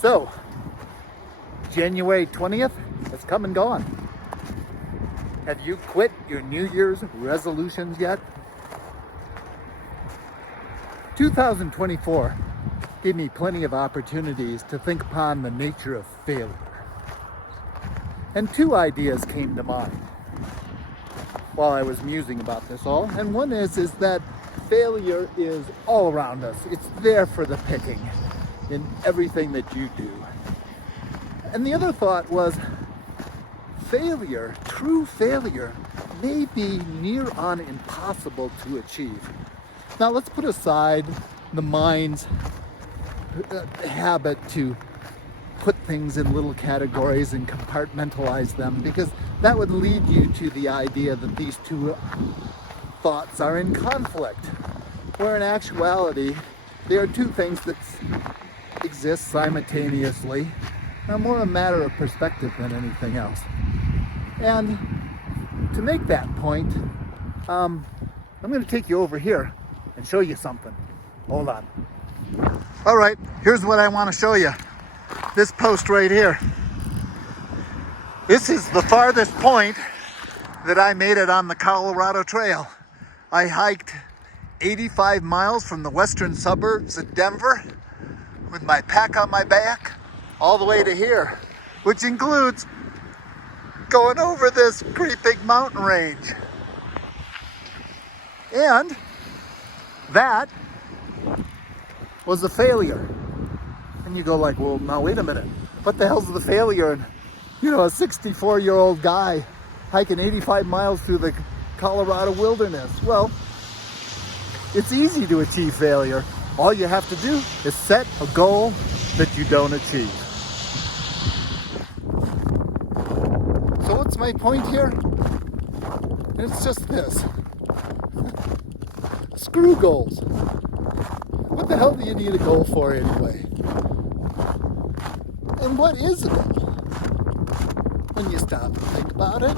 So, January 20th has come and gone. Have you quit your New Year's resolutions yet? 2024 gave me plenty of opportunities to think upon the nature of failure. And two ideas came to mind while I was musing about this all. And one is that failure is all around us. It's there for the picking in everything that you do. And the other thought was failure, true failure, may be near on impossible to achieve. Now let's put aside the mind's habit to put things in little categories and compartmentalize them, because that would lead you to the idea that these two thoughts are in conflict, where in actuality they are two things that exist simultaneously, are more a matter of perspective than anything else. And to make that point, I'm going to take you over here and show you something. Hold on. All right, here's what I want to show you. This post right here. This is the farthest point that I made it on the Colorado Trail. I hiked 85 miles from the western suburbs of Denver with my pack on my back all the way to here, which includes going over this great big mountain range. And that was a failure. And you go like, well, now wait a minute. What the hell's the failure in, a 64-year-old guy hiking 85 miles through the Colorado wilderness? Well, it's easy to achieve failure. All you have to do is set a goal that you don't achieve. So what's my point here? It's just this. Screw goals. What the hell do you need a goal for anyway? And what is a goal? When you stop and think about it,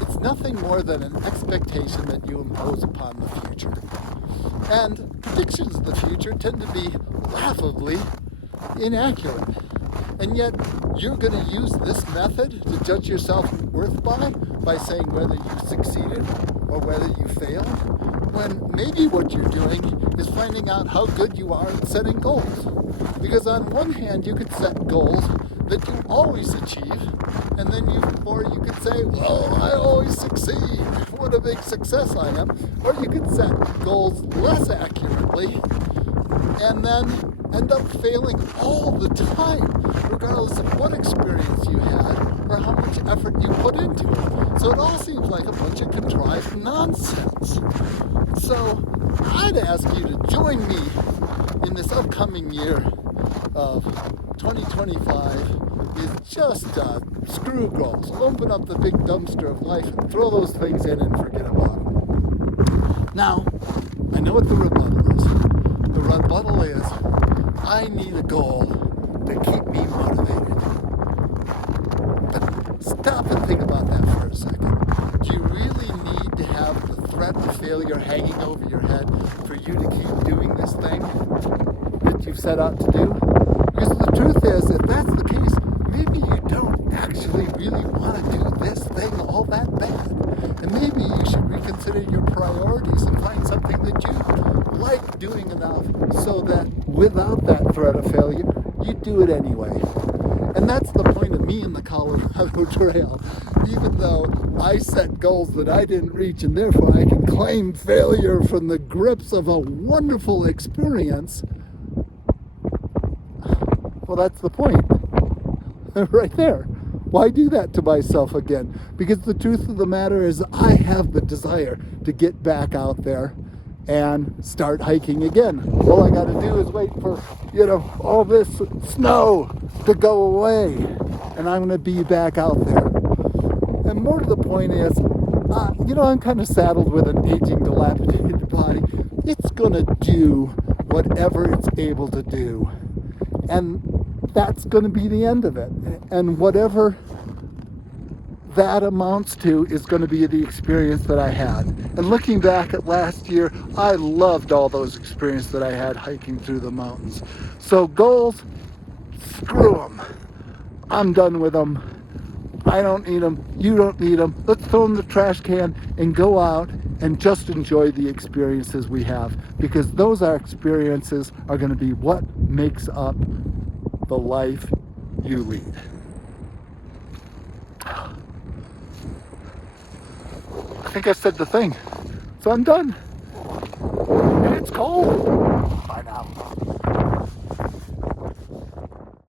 it's nothing more than an expectation that you impose upon the future. And predictions of the future tend to be laughably inaccurate. And yet, you're going to use this method to judge your self-worth by saying whether you succeeded or whether you failed, when maybe what you're doing is finding out how good you are at setting goals. Because on one hand, you could set goals that you always achieve, and then you could say, well, I always succeed. What a big success I am. Or you could set goals less accurately and then end up failing all the time, regardless of what experience you had or how much effort you put into it. So it all seems like a bunch of contrived nonsense. So I'd ask you to join me in this upcoming year of 2025 is just screw goals. Open up the big dumpster of life and throw those things in and forget about them. Now, I know what the rebuttal is. The rebuttal is, I need a goal to keep me motivated. But stop and think about that for a second. Do you really need to have the threat of failure hanging over your head for you to keep doing this thing that you've set out to do? Because the truth is, if that's the case, maybe you don't actually really want to do this thing all that bad. And maybe you should reconsider your priorities and find something that you like doing enough so that without that threat of failure, you do it anyway. And that's the point of me in the Colorado Trail. Even though I set goals that I didn't reach, and therefore I can claim failure from the grips of a wonderful experience, well, that's the point. Right there. Why do that to myself again? Because the truth of the matter is I have the desire to get back out there and start hiking again. All I got to do is wait for, all this snow to go away, and I'm going to be back out there. And more to the point is, I'm kind of saddled with an aging, dilapidated body. It's going to do whatever it's able to do. And that's going to be the end of it. And whatever that amounts to is going to be the experience that I had. And looking back at last year, I loved all those experiences that I had hiking through the mountains. So goals, Screw them. I'm done with them. I don't need them. You don't need them. Let's throw them in the trash can and go out and just enjoy the experiences we have, because those experiences are going to be what makes up the life you lead. I think I said the thing. So I'm done. And it's cold.